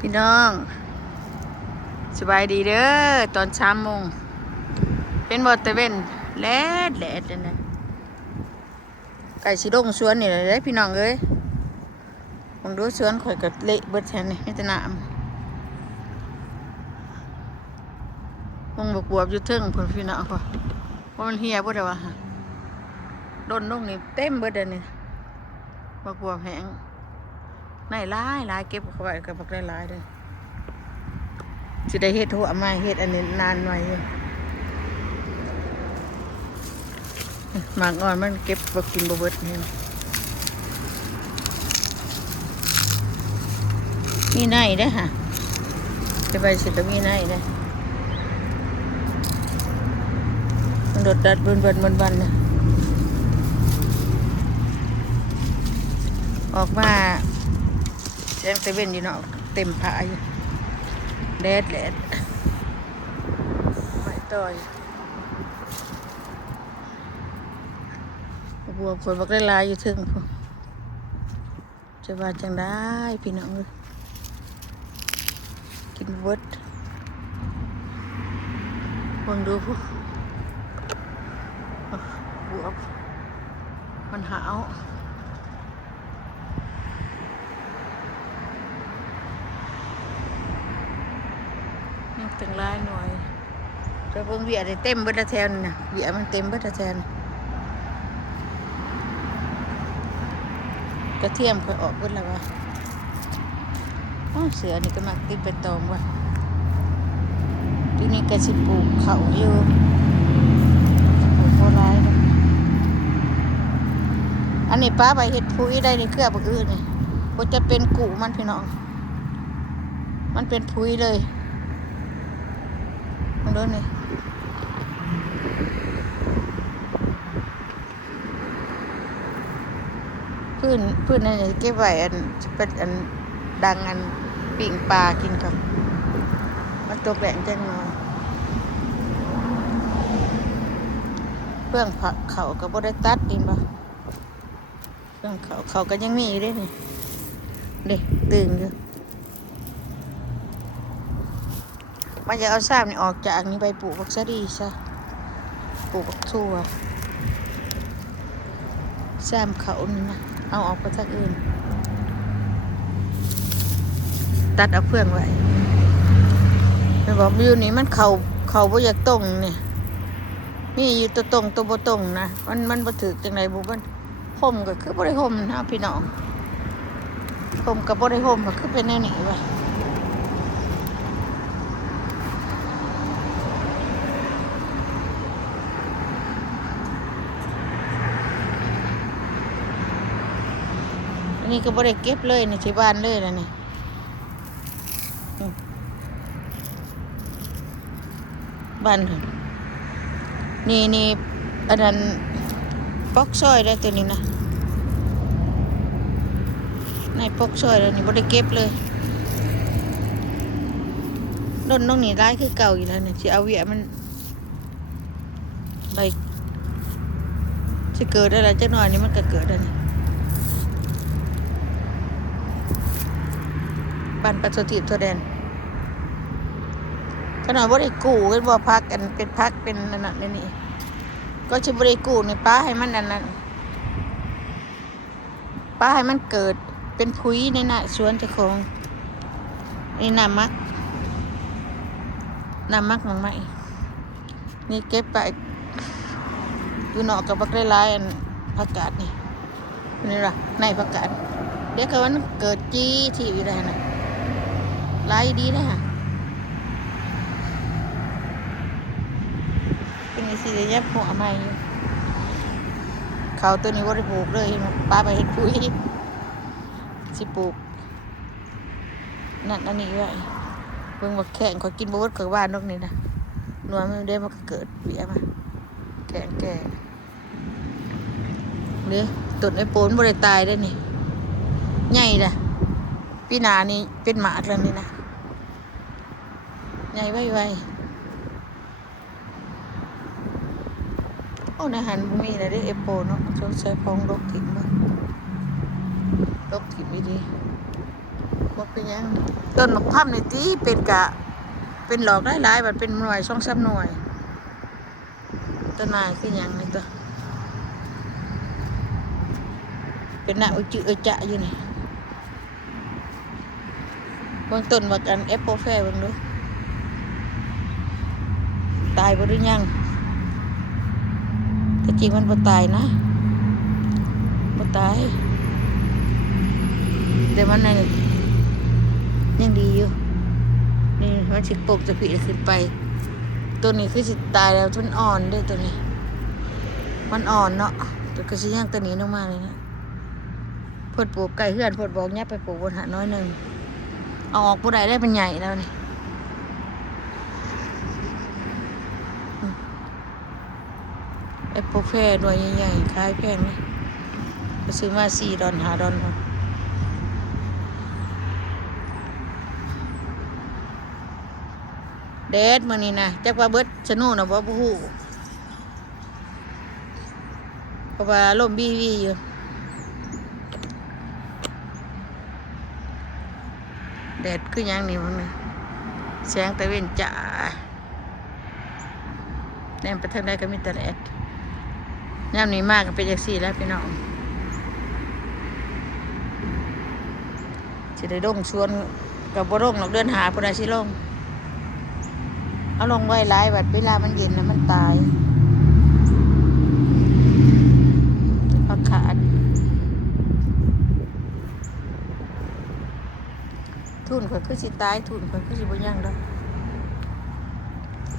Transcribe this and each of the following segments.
พี่น้องสบายดีเด้อตอน3 โมงเป็นบอตะเวนแลดเลยนะไก่สีดงสวนนี่เลยเด้พี่น้องเอ้ยผมดูสวนข่อยก็เละเบิดแทนนี่ไม่จะน้ำมงบวบอยู่เทิงพุ่นพี่น้องพอว่ามันเหี่ยบ่ได้วะโดนลงนี่เต็มเบิดเลยนี่บวบแห้งในหลายเก็บเข้าไว้กับบักหลายเลยสิได้เฮ็ดหัวไม้เฮ็ดอันนี้นานหน่อยหมากอ่อนมันเก็บบ่กินบ่เบิดนี่มีในเด้อค่ะจะไปสิต้องมีในเด้อมันโดดดัดบันนะออกมาแสงตะเวนอยู่เนาะเต็มผาอยู่แดดไม่ต่อยบัวฝนบักได้ลายอยู่ถึงพอจะว่าจังได้พี่น้องเลยกินเวิร์ดวางดูพวกบวบมันหาวยังตึงลายหน่อยจะเพิ่งเบียดเต็มเบิดแทนนะเบียดมันเต็มเบิดแทนกระเทียมค่อยออกเบิดแล้ววะเสือนี่ก็มักติดไปตอมว่ะทีนี้ก็สิปลูกเขาอยู่ปลูกโบราณอันนี้ป้าไปเห็ดปุ๋ยได้ในเครือบักอื่นนี่ก็จะเป็นกูมันพี่น้องมันเป็นปุ๋ยเลยมองดูนี่พื้นนั่นนี่เก็บไว้อันเป็นอันดังอันปิ่งปลากินกันมันตกแหลงจังหน่อยเพื่องผักเขาก็บ่ได้ตัดดินบ่เพื่องเขาก็ยังมีอยู่ด้วยนี่เด็กตื่นอยู่มันจะเอาซ้ำนี่ออกจากนี้ไปปลูกบักซะดีซะปลูกบักทั่วซ้ำเขานี่นะเอาออกไปทางอื่นตัดเอาเพื่องไว้แต่บอกวิวนี้มันเขาบ่อยากตรงเนี่ยมีอยู่ตัวตรงตัวบ่ตรงนะมันบ่ถึกจังไดบ่มันห่มก็คือบ่ได้ห่มนะพี่น้องห่มก็บ่ได้ห่มก็คือเป็นแนวนี้ว่ะอันนี้ก็บ่ได้เก็บเลยในที่บ้านเลยแล้วนี่บ้านนี่อันนั้นปอกซอยได้ตัวนี้นะในปอกซอยแล้วนี่บ่ได้เก็บเลยต้นน้องนี่ร้ายคือเก่าอยู่แล้วเนี่ยสิเอาเวียมันไปสิเกิดอะไรจักหน่อยนี่มันก็เกิดแล้วนี่บ้านปัสสติทั่วแดนขนาดบ่ได้กู้กันบ่พักกันเป็นพักเป็นนั่นน่ะนี่ก็สิบ่ได้กู้นี่ป้าให้มันอันนั้นป้าให้มันเกิดเป็นปุ๋ยในน่ะสวนเจ้าของนี่น้ำมักของไม้นี่เก็บไปอยู่นอกกับบักหลายๆอันผักกาดนี่ล่ะในผักกาดเดี๋ยวก็มันเกิดจี้ที่อยู่ได้น่ะหลายดีนะฮะเป็นสิได้ยับหัวใหม่อยู่เขาตัวนี้บ่ได้ปลูกเลยป้าไปเฮ็ดปุ๋ยสิปลูกนั่นอันนี้ไว้เบิ่งว่าแข็งขอกินบ่เบิดกับบ้านนกนี่นะหน่วยมันได้มันก็เกิดเบี้ยมาแก่นี่ต้นไอ้โปนบ่ได้ตายได้นี่ใหญ่ล่ะปีหน้านี่เป็นหมากแล้วนี่นะใหญ่ไวโอ้ในหันบ่มีอะไรได้เอโปเนาะสงสัยพองลกถิ่มบ่ลกถิ่มอีดีบ่เป็นหยัง ต้นมะพร้าวในตีเป็นกะเป็นหลอกหลายๆแบบเป็นหน่วย2-3หน่วยต้นนายคือหยังนี่ตัวเป็นหน้าอุจจุจะอยู่นี่เบื้องต้นว่ากันแอปเปิลแฟร์เบิ่งดูตายบ่หรือยังแต่จริงมันบ่ตายนะบ่ตายแต่มันนั่นยังดีอยู่นี่มันสิปกจะผีขึ้นไปตัวนี้คือสิตายแล้วมันอ่อนด้วยตัวนี้มันอ่อนเนาะแต่ก็สิย่างตัวนี้ลงมาเลยนะเพิ่นปลูกไก่เฮือนเพิ่นบอกยับไปปลูกบนหาน้อยหนึงเอาออกบ่ได้เป็นใหญ่แล้วนี่แอปเปิลแฟร์หน่วยใหญ่ๆขายแพงนะไปซื้อมา$4 $5พอแดดมื้อนี้นะจักว่าเบิดสนุน่ะบ่ฮู้เพราะว่าลมบีวีอยู่แดดคือหยังนี่มึงนี่แสงตะเวนจ้าแนมไปทางใดก็มีแต่แดดยามนี้มากก็เป็นจังซี่แล้วพี่น้องสิได้ลงชวนก็บ่ลงหรอกเดินหาผู้ใดสิลงเอาลงไว้หลายบัดเวลามันเย็นแล้วมันตายผักขาดทุนข่อยคือสิตายทุนข่อยคือสิบ่ยังดอก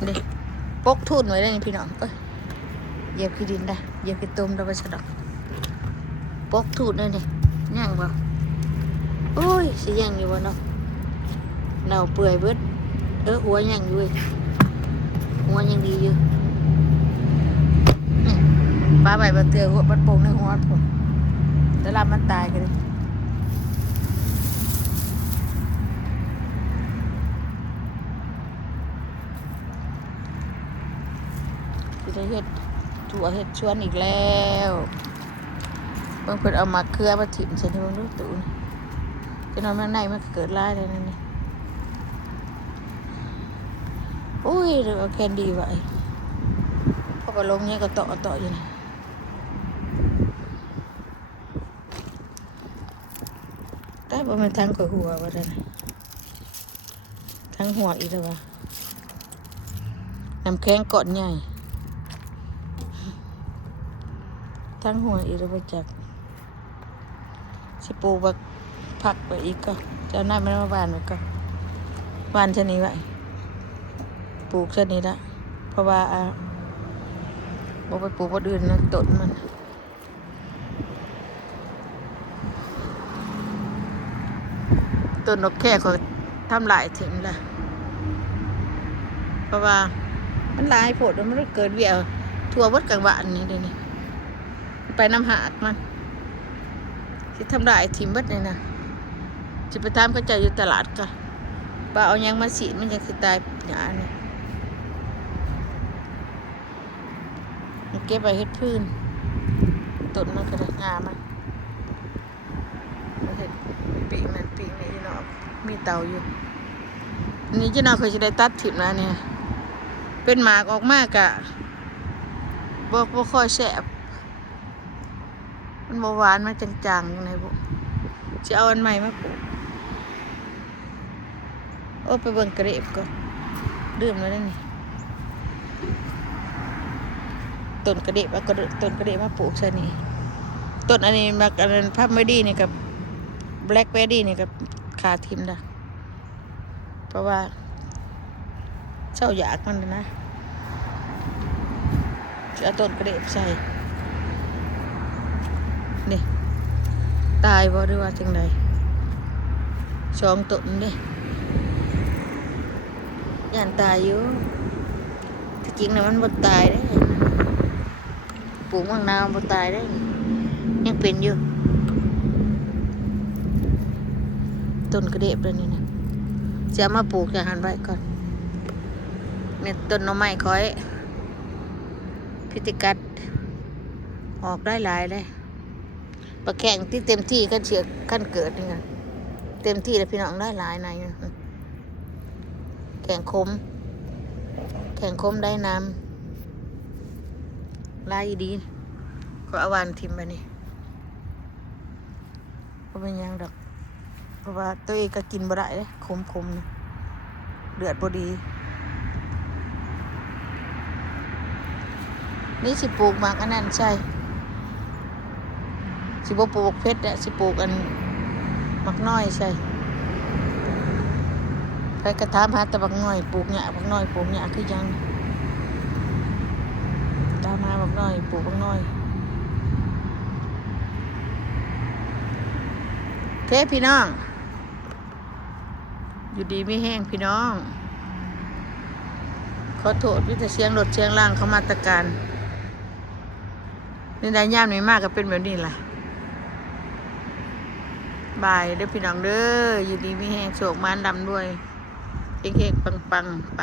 เด้ปกทุนไว้ได้นี่พี่น้องเอ้ยเหยียบขี้ดินได้เหยียบขี้ตมได้บ่ซะดอกปกทุนเลยนี่ยังบ่โอ้ยสิยังอยู่บ่เนาะเน่าเปื่อยเบิดหัวยังอยู่เว้ยหัวยังดีอยู่ปลาใบบักเตือหัวมันโป่งในหัวผมแต่ละมันตายกันเลยคือได้เฮ็ดถั่วเฮ็ดชวนอีกแล้วเพิ่นเอามาเครือมาถิ่มใส่ในเบิ่งดูตู้นี่จะนอนข้างในมันเกิดลายเลยนั่นนี่โอ้ยเดี๋ยวเอาแคนดี้ไว้พอก็ลงเนี่ยก็ต่ออยู่นี่แต่ว่ามันทั้งกับหัวว่าได้ทั้งหัวอีกแล้ววะน้ำแข็งก้อนใหญ่ทั้งหัวอีกแล้วจักสิปลูกบักผักไปอีกก็จะเอาหน้ามันมาบานไว้ก็บานชนิดไว้ปลูกชนิดละเพราะว่าบ่ไปปลูกบ่อื่นนะต้นมันต้นนกแค่เขาทำลายถึงละเพราะว่ามันหลายโพดมันเกิดเวี่ยวทั่ววัดกลางบ้านนี่เด้นี่ไปน้ำหากมันสิทำลายถิ่มเบิดนี่นะสิไปตามเขาเจ้าอยู่ตลาดก็ว่าเอาหยังมาฉีดมันจังสิตายหญ้านี่เก็บไว้เฮ็ดพื้นต้นมันก็ได้งามันเฮ็ดปีกนั่นปีกนี่เนาะมีเตาอยู่นี่เจ้าน้าเคยสิได้ตัดถิ่มแล้วเนี่ยเป็นหมากออกมากะบ่ค่อยแซ่บมันบ่หวานมันจางๆจังได๋บ่สิเอาอันใหม่มาปลูกโอ้ไปเบิ่งกระเดบก่อนดื่มแล้วนี่ต้นกระเดบเอาต้นกระเดบมาปลูกซะนี่ต้นอันนี้มักอันนั้นพับเมดี้นี่กับแบล็คเบอร์รี่นี่กับขาทิ่มดะเพราะว่าเจ้าอยากมันนะจะเอาต้นกระเดบใส่นี่ตายบ่หรือว่าจังได2ต้นนี่ย่านตายอยู่ที่จริงนะมันบ่ตายเด้ปลูกมะนาวบ่ตายได้ยังเป็นอยู่ต้นกระเดบเลยนี่นะจะมาปลูกจะหันไว้ก่อนเนี่ยต้นหน่อไม้คอยพิติกัดออกได้หลายเลยปลาแข่งที่เต็มที่กันเชือกกันเกิดนี่ไง เต็มที่เลยพี่น้องได้หลายในแข่งคมได้น้ำลายดีก็เอาวานทิมไปนี่ก็เป็นยังดอกเพราะว่าตัวเองก็กินบ่ได้เลยคมนี่เดือดพอดีนี่สิปลูกหมากอันนั้นใช่สิบ่ปลูกเพชรอะสิปลูกอันหมักน้อยใช่ไปกระทำหาแต่บักน้อยปลูกหญ้าบักน้อยปลูกหญ้าคือยังตามหาบักน้อยปลูกบักน้อยเทพี่น้องอยู่ดีไม่แห้งพี่น้องขอโทษที่จะเสียงรถเสียงล่างเขามาตรการนี่ได้ย่ามไม่มากก็เป็นแบบนี้แหละบายเด้อพี่น้องเด้ออยู่ดีไม่แห้งโศกมานดำด้วยเฮงๆปังๆไป